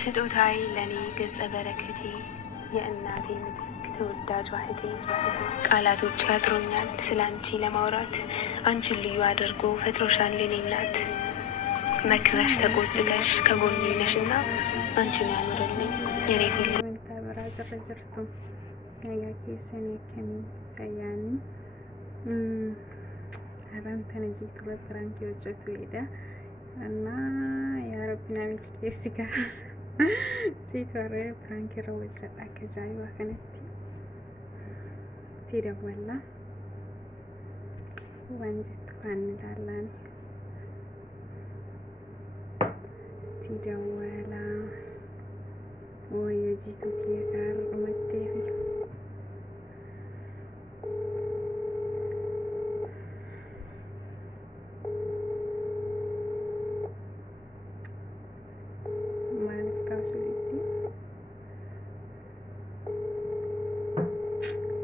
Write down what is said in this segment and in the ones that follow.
ስጦታዬ ለኔ ገጸ በረከቴ የእናቴ ምትክ ተወዳጅ ዋህቴ ቃላቶች ያጥሩኛል ስላንቺ ለማውራት አንቺን ልዩ አድርጎ ፈጥሮሻል የኔ እናት መክረሽ ተቆጥተሽ ከጎኔ ነሽና አንቺን ያኑርልኝ የኔ ሁሉ ተበራ ዘረዘርቱ ያያኬ ሰኔከን ያያኒ አራን ተነጂ ተወጥራን ከወጭቱ ሄዳ እና ያረብና ሚልኬሲካ ሲቶሬ ፕራንክ ሮዝ አከዛይ ወከነቲ ትደወላ ወንጀት ካንዳላን ትደወላ ወየጂቱ ትየጋር መቴፊ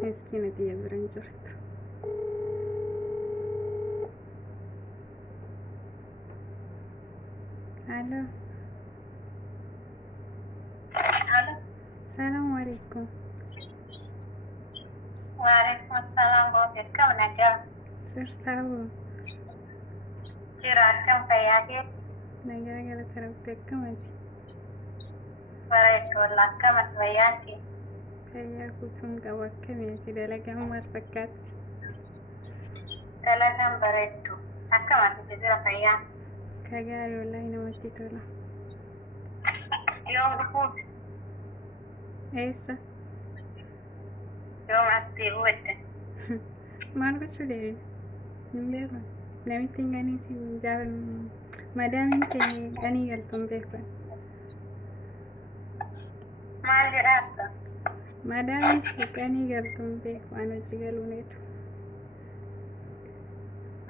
እስኪነት የብረንጆርት አሎ ሰላም አለይኩም ወአለይኩም ሰላም ወበረካቱ ነጋ ሰርታው ጅራከም ፈያቴ ነጋ ገለ ተረበከመት ወራይቶ ላከመት ፈያቴ ከያኩቱን ቀወከም የደለጋም ማርፈካት ተለገም በረቱ አከማት ጅራ ፈያ ከጋሪ ወላይ ነው ወጥቶላ يوم دخول ايش يوم أستي وده ما أعرف شو ده نبيها نامي تيجاني سي جارن مدام تيجي أني قلتم بيكون ما عندي رابطة مدام تيجي أني قلتم بيكون أنا تجيلونيت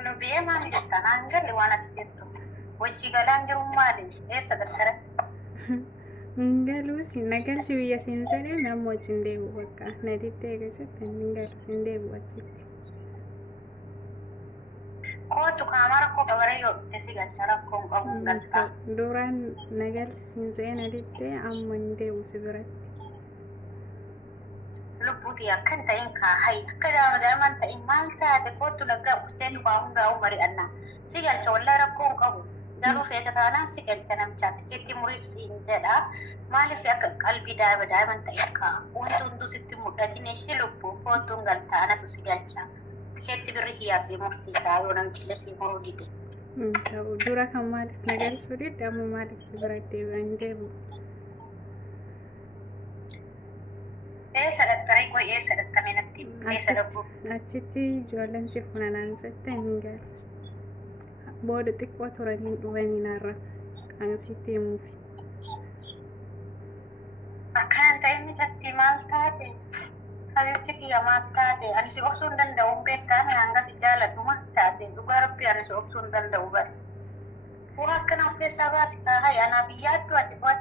لو بيه ما عندي تنانجر وانا تجيتو وجي قلان جرم مالي إيه صدقتره Ngalusi nagalchi wiya sinsare namochi ndebu baka nadite gachete ngalusi ndebu achiti kootu kaamara ko gabare yo tesiga chara ko ngalta duran nagalchi sinsare nadite amma ndebu sibirat lubbuti yakanta inka hay kada madama anta imalta de kootu naga usteni ba hunda o mari anna sigal chawalla ko qabu daru feta tana sigal tanam chat kiti murif sinjada mali fi ak qalbi daaba daaban tayaka untu ndu sitti mudati ne shilubbu kootu ngalta ana tu sigalcha kiti birriya si mursi tayo nam kilasi murudide dura kamal nagal suri damu malik sibirat de ndebu sadaqtaray ko sadaqtamenatti sadaqu achiti jolan si funanan sette ngal bod tikko toranin duwani narra an sitti mufi akan taimi tatti maltate habibti ya maltate an si oksun dan da umbe kan anga si jala duma tate dugar pi an si oksun dan da ubar wa kana fe sabas ka hay ana biyatu ati wat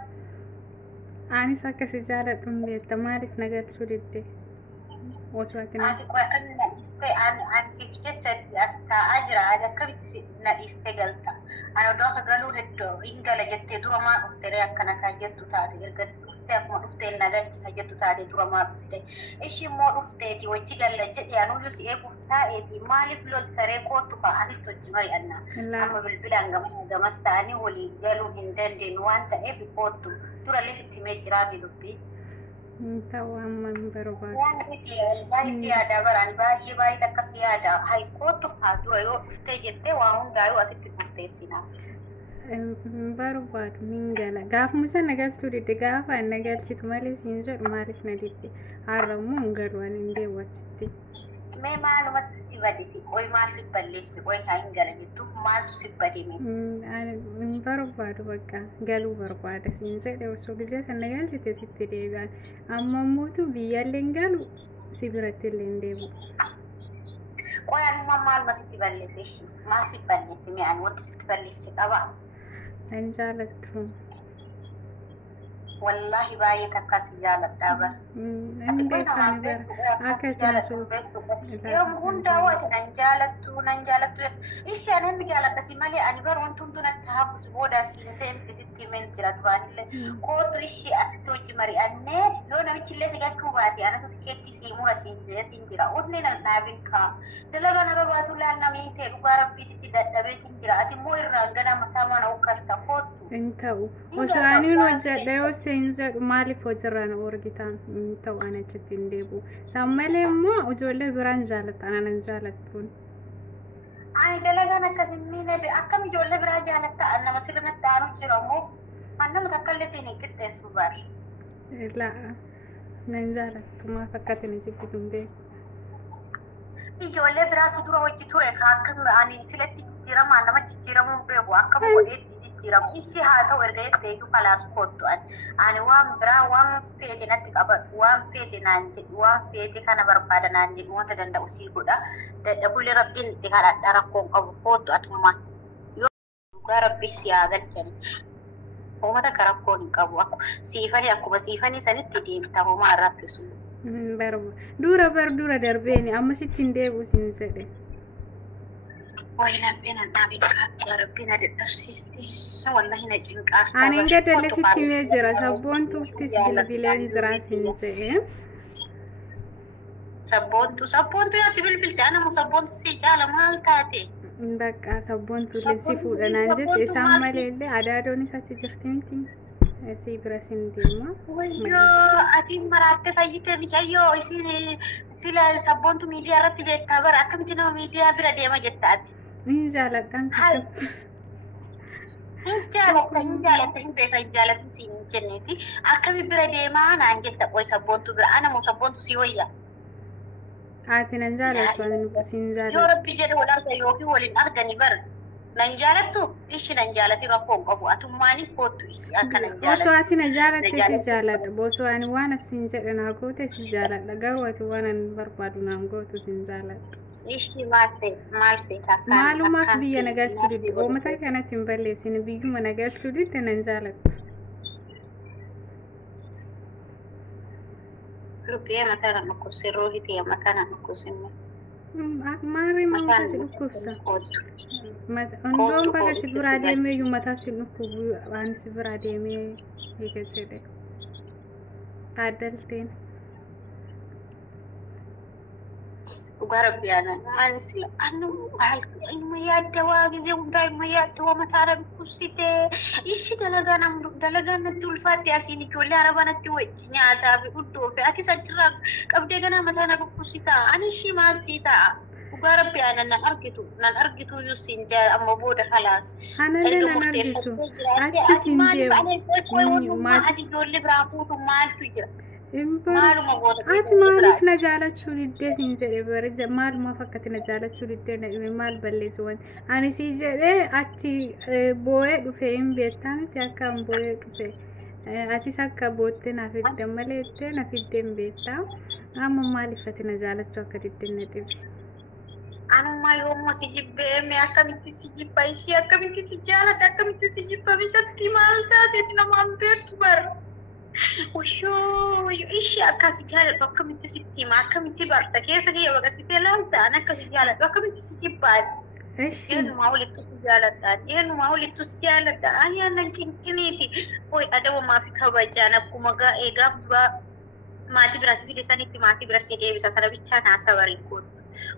ani saka si jala dumbe tamarif nagal sudite waswatina ati ko an na iste an si bijetta asta ajra ada kabiti na iste galta ana do ka galu heddo ingala jette durama uftere akana ka jettu taate erga ufte akuma ufte nagal jettu taate durama ufte ishi mo ufte di wajji galla jedi anu yusi e ufta e di malif lol tare ko to ka ani to jimari anna amma bil bilanga ga mastani woli galu hindende nuanta e bi potu tura lesitti me jirabi dubbi tawamman barbaad waan ay siyaada baran baay'ee baay'ee takka siyaada hay kootu haaduu yoo dhuftee jettee waa hundaayuu asitti murteessina barbaadu mingala gaafuma san nagaltuu didde gaafa nagalchitu malee siin jedhu maaliif na didde har'ammoo hingalu ani hin deewwachitti mee maalumatti si badisi qoy maal si balleessi qoy haa hin gala jettu maaltu si badime barbaadu bakka galuu barbaada siin jedhe osoo gisee san nagalchite sitti deebi'an amma mootu biyyaallee hin galu si biratti illee hin deebi'u qoy anuma maaluma sitti balleessi maal si balleessi mee ani wanti sitti balleessi qaba an jaalattu والله باي تكاس جالت دابا عندي كان بر أكيد نسوق يوم هون داوات ننجالت إيش أنا نجالت بس مالي أنا بر وانتم دون التهابس بودا سنتين في 6 من جلاد وانله كود إيش أستوجي مري أني لو نمشي لسه جالس كوباتي أنا تتكيتي سيمورا سينجت إنجرا ودني نابينكا دلنا أنا رواتو لنا ميته وقارب بيتي تدابي إنجرا أتي مو إرّاعنا مكان أو كرتا كود انتو وسؤالين وجد سينزل مالي فجران ورقتان انتو أنا جتين ديبو سامالي مو وجوله بران جالت أنا نجالتون أنا دلنا كسمينة بأكم جوله بران جالت أنا مسيرنا تانو جرامو أنا متكلم سيني كده سوبر لا نجالت ما فكرت نجيبتون بيه جوله بران سدورة وجتورة كأكم أنا سلتي جرام أنا ما جرامو بيبو أكم ودي jiram isi hata warga te yu palas koto an wan bra wan fete natti aba wan fete nanje wan fete kana barpada nanje wonta danda usi goda da kulli rabbin te kada dara ko abu koto atuma yo garabbi siya galchen o mata karako ni kabu aku sifani akuma sifani sanitti dimta ho ma rapisu barba dura darbeni amma sittin debu sinsede وهنا بينا نابيك يا ربنا للأرسيستي والله نجنك أرتاح أنا إنجد اللي ستي ميزرا سبون توفتي سبيل بلين زرا سنجي سبون تو يا تبل بلت أنا مصبون سيجالة مال تاتي بقى سبون تو لسي فودا نانجت إسام مالي عدادوني ساتي جرتيمتي سي براسين ديما ويو أتي مرات فايته بيجايو إسيني سلا سبون تو ميديا رتبت تبر أكمل تنو ميديا برادي ما جتات إن جالك كان إن جالت سينين جنتي أكمل برادي ما أنا أنجت أبوي سبون تو أنا مو سبون تو سيويا آتي نجالت وانا نبسين جالت يا ربي جد ولا يوكي ولين أخدني بر نجالتو إيش نجالتي رفوق أبو أتوماني فوتو إيش أكن نجالت بوسو آتي نجالت تسي جالت بوسو أنا وانا سنجت أنا أقول تسي جالت لقاوة وانا بربادو نامقو تسي جالت إيش مالتي معلومات بيا نقال شديد ومتى كانت تنبلي سين بيجو ما نقال شديد نجالت ربي مثلا نقص روحي تي مثلا نقص ماري ما متاسي نقص عندهم بقى سبرا ديمي يوم متاسي نقص عن سبرا ديمي يكسر عدلتين وقرب يعني أنا ما يدوا جزء وراي ما يدوا مثلا بكوسيته إيش دلنا دول فاتي أسيني كل عربنا توجهني هذا بيقولوا في أكيد سجرا قبل كنا مثلا بكوسيتا أنا شيء ما سيتا وقرب يعني أنا أرجتو يوسين جا أما بود خلاص أنا أرجتو أتسين جاو ما أدي دول برافو ما تجرا أنت مالك نجالة شو للدي سنجري برج مال ما فكرت نجالة شو للدي مال بلسوان أنا سيجري أتي بوي دفعين بيتام تياكام بوي دفع أتي ساكا بوتنا في الدم مليتنا في الدم بيتام أما مالك فكرت نجالة شو كريت النتيب أنا ما يوم ما سيجيب مي أكمل تسيجيب بايشي أكمل تسيجالة أكمل تسيجيب بمشتي مالتا تيجي نمان بيتبر وشو إيش أكاسي جالة بكم أنت ستي ما كم أنت برتا كيس هي بقى ستي لامتا أنا كاسي جالة بكم أنت ستي بعد إيش ينو ما ولي تسجالة ينو ما ولي تسجالة أنا نجنتنيتي هوي أدو ما في خبر جانا كم جا إيجاب ما تبرس في لساني ما تبرس يدي بس أنا بيتشان أسواري كود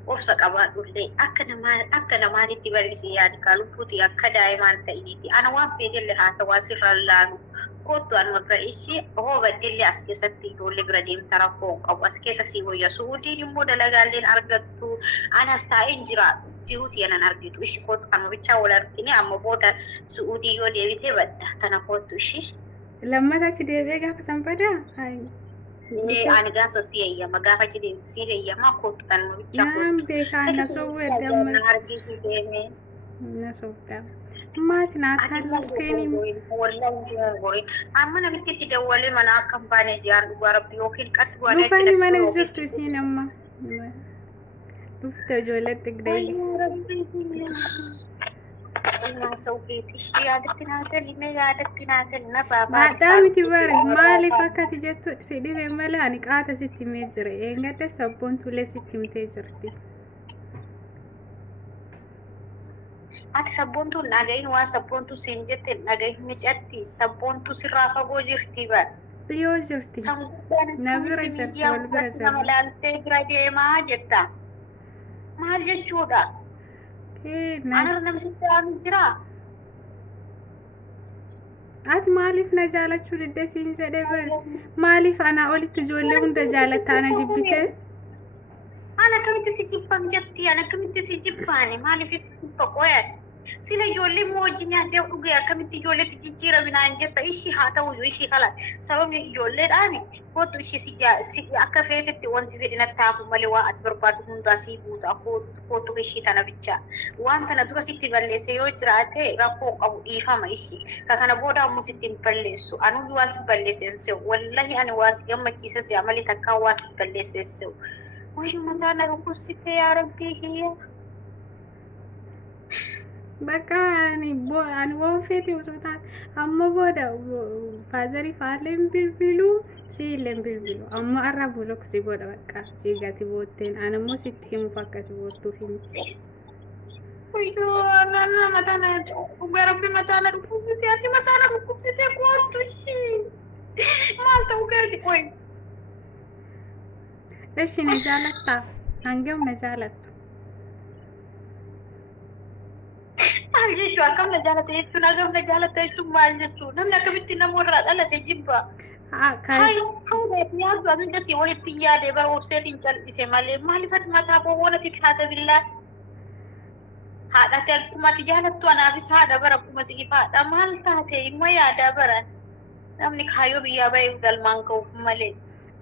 وفسك أبغى أقول أكنا ما تبرس يعني كلام فوتي أكدا إيمان تيجي أنا وان في اللي هاتواصل الله كوتو أنا بريشي هو بدل أسكيستي دولي برديم ترافوق أو أسكيسي ويا سعودي يمودا لقالين أرجعتو أنا استعين جرا جهوتي أنا أرجعتو إيش كوت أنا بتشاول أركني أما بودا سعودي يودي بيتي بده أنا كوتو إيشي لما تسيدي بيجا بسامبدا هاي أنا جالسة سيئة ما قافة جدي سيئة ما كوتو أنا بتشاول نعم بيكا نسوي دم نسوي ما تناتلتني والله أما أنا بتيجي دولي ما ناكم باني جان واربي وكيل كتبوا لو فاني ما نزفت سينما لفت جولتك داي ما سويت شيء عادتنا اللي عادتنا النبى ما دامتي بارك مالي فكت جت سيدي بملا أنك آتا ستي ميجر إنك سبون تولي ستي متجرتي ati sabboontu nagayin waan sabboontu siin jette nagayin micatti sabboontu sirraa fagoo jirti ba yoo jirti na bira jirti wal bira jirti nama laaltee bira deemaa jetta maal jechuudha ana namsitti waan jira ati maaliif na jaalachuu didde siin jedhe bar maaliif ana olitti ijoollee hunda jaalatta ana jibbite ana kamitti si jibbam jetti ana kamitti si jibbaani maaliif si jibba qoyat sila ijoollee wajjin nyaatee dhugee akkamitti ijoolleetti jijjiiraminaan jetta ishii haa ta'uyyuu ishii kala sababni ijoolleedhaani kootu ishii akka feetetti wanti fedhi natti haafu malee waan ati barbaadu hundaa sii guuta kootu ishii tana bichaa waan tana dura sitti balleesse yoo jiraate rakkoo qabu dhiifama ishii ka kana booda ammoo sitti hin balleessu anuyyuu waan si balleesseessu se'u wallahi ani waan si gammachiisa si'a malee takkaan waan si balleesseessu wayii mataa na dhukkubsite yaa rabbii kiyya. Bakka ani waan feete osoo taate amma booda faazarii faaleen bilbilu siileen bilbilu amma arra buloksi booda bakka eegati bootteen ani immoo sitti himu fakkati boottuuf himti. Wayyoo nana mataa na dhugaa rabbi mataa na dhukkubsite ati mataa na dhukkubsite kootu ishii maal ta'uu gaati qoy. Eshi na jaalatta hangam na jaalatta. Maal jechuun akkam na jaalate jechuun hagam na jaalate jechuun maal jechuun namni akkamitti namoota dhalate jibba. Yaadu aduu dasii walitti yaade bara obseetiin cal'ise malee maaliifati mataa boowwanatti taata billaa. Haadhate akkuma ati jaalattu anaafis haadha bara akkuma siif haadha maal taate immoo yaadaa baran namni kaayyoo biyyaa baheef galmaan ka'uuf malee.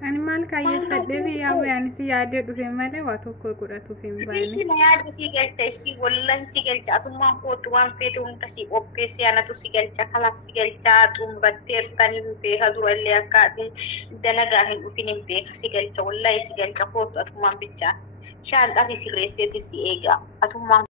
Ani maal kaayyeffadhee biyyaa bayaan si yaadee dhufe malee waa tokko godhatuuf hin baane. Ishii na yaadde si galcha ishii wallahi si galcha atummaan kootu waan feete hunda si qopheesse anatu si galcha kalas si galcha xumbatteertanii hin beeka durallee akka dalagaa hin dhufin hin beeka si galcha wallahi si galcha kootu atummaan bichaa shaanxaa si sirreesseeti si eega atummaan